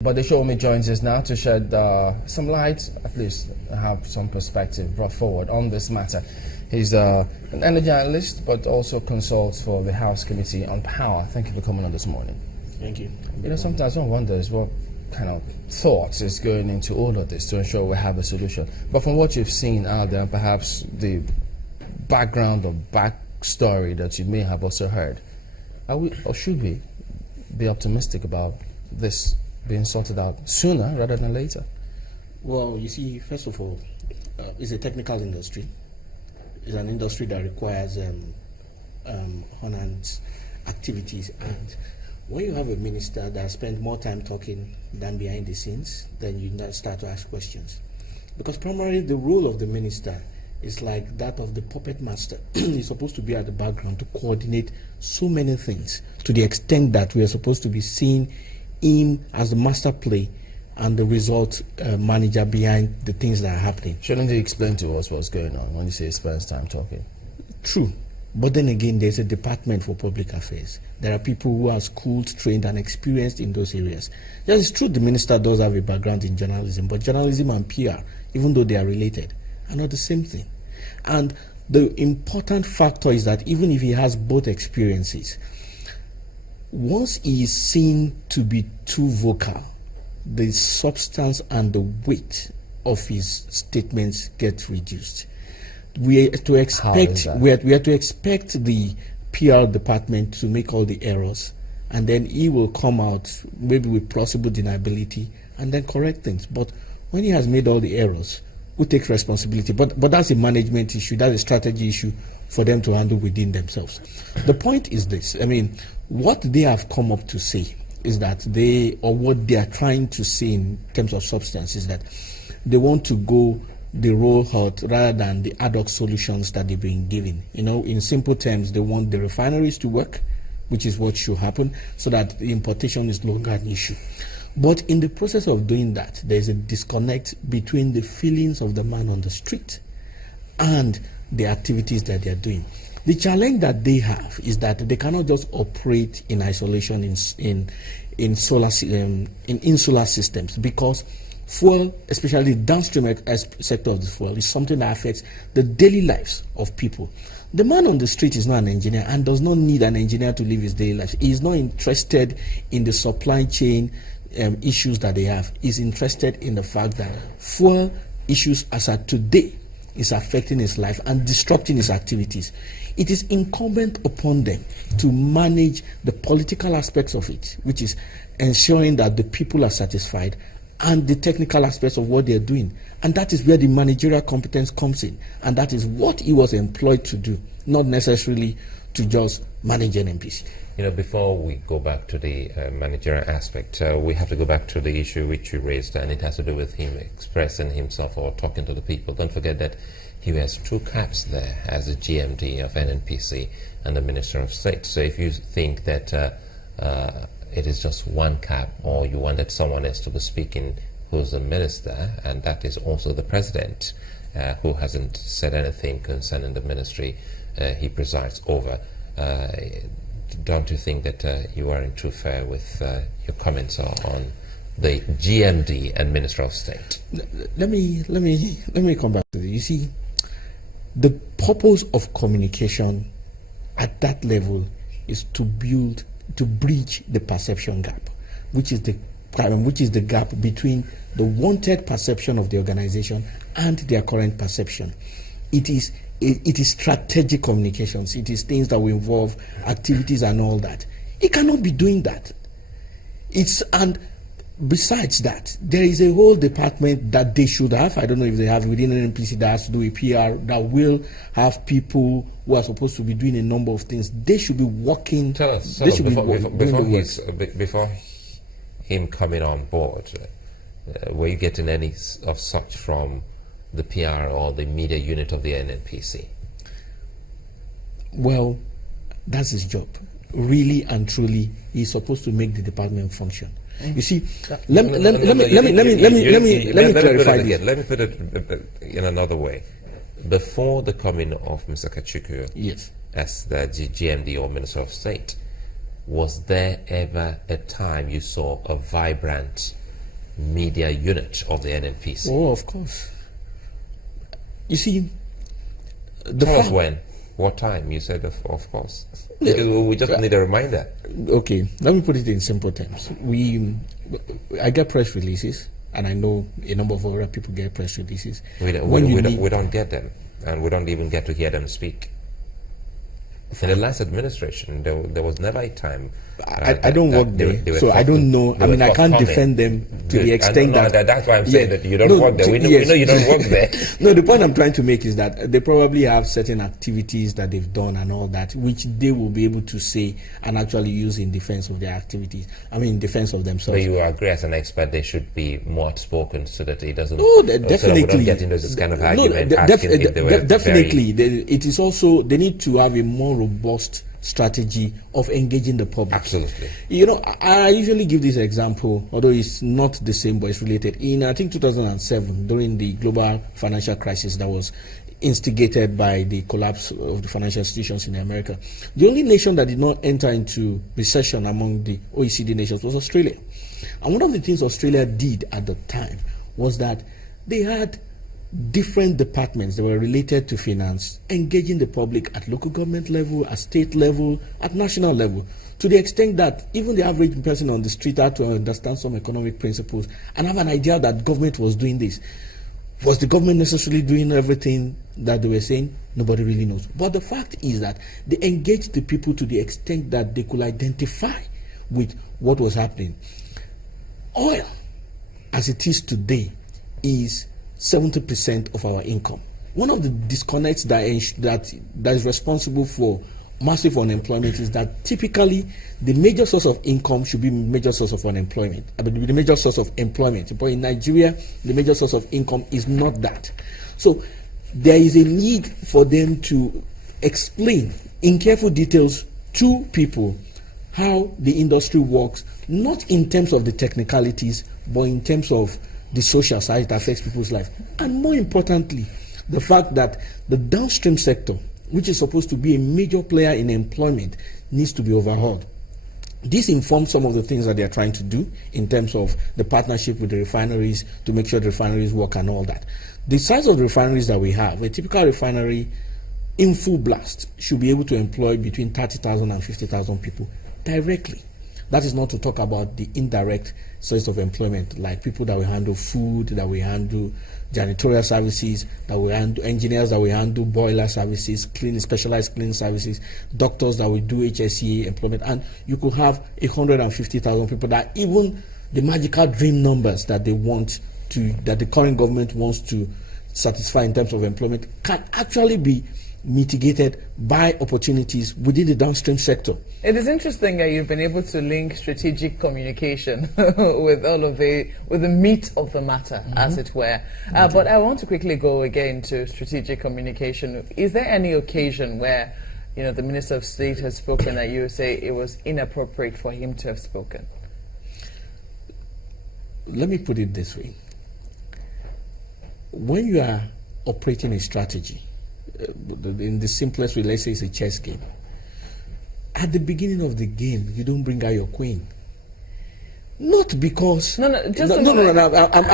But the Sowunmi joins us now to shed some light, at least have some perspective brought forward on this matter. He's an energy analyst, but also consults for the House Committee on Power. Thank you for coming on this morning. Thank you. You know, sometimes one wonders what kind of thoughts is going into all of this to ensure we have a solution. But from what you've seen out there, perhaps the background or backstory that you may have also heard, are we or should we be optimistic about this being sorted out sooner rather than later? Well, you see, first of all, it's a technical industry. It's an industry that requires on-hand activities. And when you have a minister that spends more time talking than behind the scenes, then you start to ask questions. Because primarily the role of the minister is like that of the puppet master. He's supposed to be at the background to coordinate so many things, to the extent that we are supposed to be seeing him as the master play and the result manager behind the things that are happening. Shouldn't he explain to us what's going on when you say he spends time talking? True. But then again, there's a department for public affairs. There are people who are schooled, trained, and experienced in those areas. Yes, it's true the minister does have a background in journalism, but journalism and PR, even though they are related, are not the same thing. And the important factor is that even if he has both experiences, once he is seen to be too vocal, the substance and the weight of his statements get reduced. We are to expect the PR department to make all the errors, and then he will come out maybe with plausible deniability and then correct things. But when he has made all the errors, who takes responsibility? But that's a management issue, that's a strategy issue for them to handle within themselves. The point is this, I mean, what they have come up to say is that what they are trying to say in terms of substance is that they want to go the roll out rather than the ad hoc solutions that they've been given. You know, in simple terms, they want the refineries to work, which is what should happen, so that the importation is no longer an issue. But in the process of doing that, there's a disconnect between the feelings of the man on the street and the activities that they're doing. The challenge that they have is that they cannot just operate in isolation in insular systems, because fuel, especially the downstream sector of the fuel, is something that affects the daily lives of people. The man on the street is not an engineer and does not need an engineer to live his daily life. He is not interested in the supply chain issues that they have. He's interested in the fact that fuel issues as at today is affecting his life and disrupting his activities. It is incumbent upon them to manage the political aspects of it, which is ensuring that the people are satisfied, and the technical aspects of what they're doing. And that is where the managerial competence comes in. And that is what he was employed to do, not necessarily to just manage an NPC. You know, before we go back to the managerial aspect, we have to go back to the issue which you raised, and it has to do with him expressing himself or talking to the people. Don't forget that he has two caps there as a GMD of NNPC and the Minister of State. So if you think that it is just one cap, or you wanted someone else to be speaking who's the minister, and that is also the president, who hasn't said anything concerning the ministry he presides over, don't you think that you are in true fair with your comments on the GMD and Minister of State? Let me come back to this. You see, the purpose of communication at that level is to bridge the perception gap, which is the gap between the wanted perception of the organization and their current perception. It is strategic communications. It is things that will involve activities and all that. It cannot be doing that. And besides that, there is a whole department that they should have. I don't know if they have within an NPC that has to do with PR, that will have people who are supposed to be doing a number of things. They should be working. Tell us, before him coming on board, were you getting any of such from the PR or the media unit of the NNPC? Well, that's his job. Really and truly, he's supposed to make the department function. You see, let me clarify this. Let me put it in another way. Before the coming of Mr. Kachuku, yes, as the GMD or Minister of State, was there ever a time you saw a vibrant media unit of the NNPC? Oh, of course. You see, Tell us when. What time? You said, of course. We just need a reminder. Okay, let me put it in simple terms. I get press releases, and I know a number of other people get press releases. We don't get them, and we don't even get to hear them speak. In the last administration, there was never a time. I don't work there, so I don't know. I mean, I can't defend them to the extent that's why I'm saying that you don't work there. We know you don't work there. No, the point I'm trying to make is that they probably have certain activities that they've done and all that, which they will be able to say and actually use in defense of their activities. I mean, in defense of themselves. But you agree, as an expert, they should be more outspoken so that it doesn't. Oh, definitely. So we don't get into this kind of argument. Definitely, it is also they need to have a more robust strategy of engaging the public. Absolutely. You know, I usually give this example, although it's not the same, but it's related. In, I think, 2007, during the global financial crisis that was instigated by the collapse of the financial institutions in America, the only nation that did not enter into recession among the OECD nations was Australia. And one of the things Australia did at the time was that they had different departments that were related to finance, engaging the public at local government level, at state level, at national level, to the extent that even the average person on the street had to understand some economic principles and have an idea that government was doing this. Was the government necessarily doing everything that they were saying? Nobody really knows. But the fact is that they engaged the people to the extent that they could identify with what was happening. Oil, as it is today, is 70% of our income. One of the disconnects that is responsible for massive unemployment is that typically the major source of income should be major source of unemployment. I mean, the major source of employment. But in Nigeria, the major source of income is not that. So there is a need for them to explain in careful details to people how the industry works, not in terms of the technicalities, but in terms of the social side it affects people's life. And more importantly, the fact that the downstream sector, which is supposed to be a major player in employment, needs to be overhauled. This informs some of the things that they are trying to do in terms of the partnership with the refineries to make sure the refineries work and all that. The size of the refineries that we have, a typical refinery in full blast should be able to employ between 30,000 and 50,000 people directly. That is not to talk about the indirect source of employment, like people that will handle food, that will handle janitorial services, that will handle engineers, that will handle boiler services, specialized cleaning services, doctors that will do HSE employment. And you could have 150,000 people that even the magical dream numbers that they want to, that the current government wants to satisfy in terms of employment can actually be mitigated by opportunities within the downstream sector. It is interesting that you've been able to link strategic communication with all of with the meat of the matter, as it were. But I want to quickly go again to strategic communication. Is there any occasion where, you know, the Minister of State has spoken that you say it was inappropriate for him to have spoken? Let me put it this way. When you are operating a strategy, in the simplest way, let's say it's a chess game. At the beginning of the game, you don't bring out your queen. Not because... No, I'm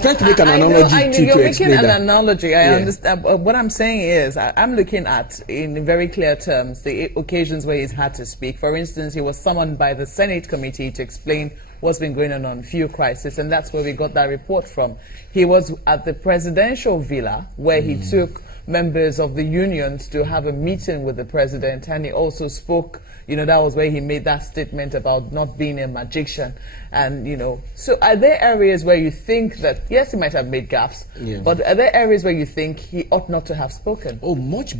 trying to make an analogy you're to making explain an that. analogy. I understand. What I'm saying is, I'm looking at, in very clear terms, the occasions where he's had to speak. For instance, he was summoned by the Senate committee to explain what's been going on fuel crisis, and that's where we got that report from. He was at the presidential villa where he took members of the unions to have a meeting with the president, and he also spoke, you know, that was where he made that statement about not being a magician. And, you know, so are there areas where you think that, yes, he might have made gaffes, but are there areas where you think he ought not to have spoken? Oh, much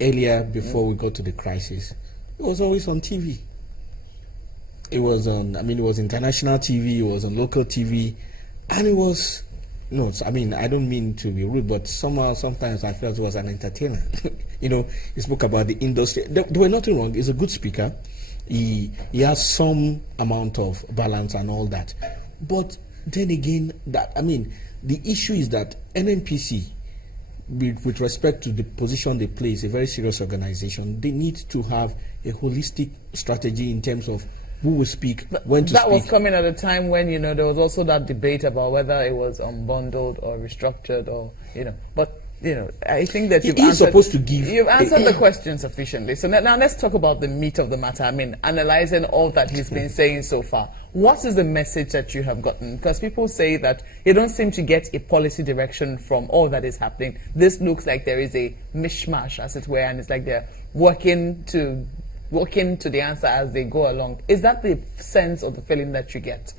earlier, before we got to the crisis, it was always on TV. It was on, it was international TV, it was on local TV, and it was... No, I don't mean to be rude, but sometimes I felt he was an entertainer. You know, he spoke about the industry. There was nothing wrong. He's a good speaker. He has some amount of balance and all that. But then again, the issue is that NNPC, with respect to the position they play, is a very serious organization. They need to have a holistic strategy in terms of who will speak, when to that speak. was coming at a time when, you know, there was also that debate about whether it was unbundled or restructured, or, you know, but, you know, I think that you've He's supposed to give... You've answered the question sufficiently. So now let's talk about the meat of the matter. I mean, analyzing all that he's been saying so far, what is the message that you have gotten? Because people say that you don't seem to get a policy direction from all that is happening. This looks like there is a mishmash, as it were, and it's like they're working to the answer as they go along. Is that the sense or the feeling that you get?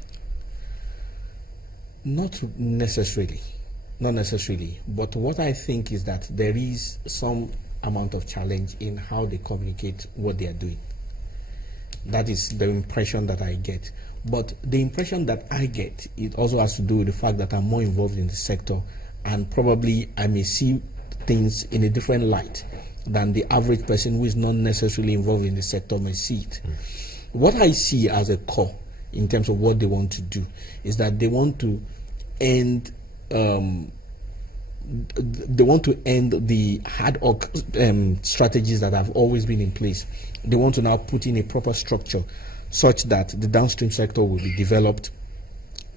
Not necessarily. Not necessarily. But what I think is that there is some amount of challenge in how they communicate what they are doing. That is the impression that I get. But the impression that I get, it also has to do with the fact that I'm more involved in the sector, and probably I may see things in a different light than the average person who is not necessarily involved in the sector may see it. What I see as a core in terms of what they want to do is that they want to end the ad hoc strategies that have always been in place. They want to now put in a proper structure such that the downstream sector will be developed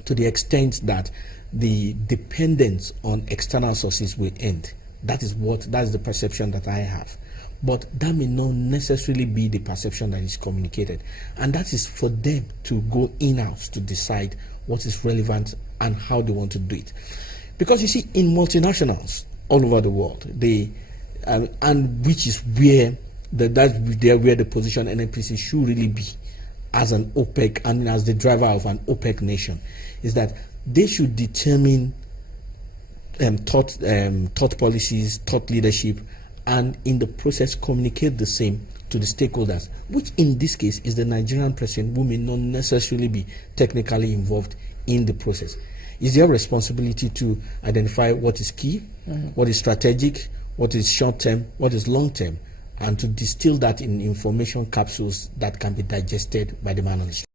to the extent that the dependence on external sources will end. That's the perception that I have. But that may not necessarily be the perception that is communicated. And that is for them to go in-house to decide what is relevant and how they want to do it. Because you see, in multinationals all over the world, and which is where the position NNPC should really be as an OPEC and as the driver of an OPEC nation, is that they should determine thought policies, thought leadership, and in the process communicate the same to the stakeholders, which in this case is the Nigerian president, who may not necessarily be technically involved in the process. It's their responsibility to identify what is key, what is strategic, what is short-term, what is long-term, and to distill that in information capsules that can be digested by the man on the street.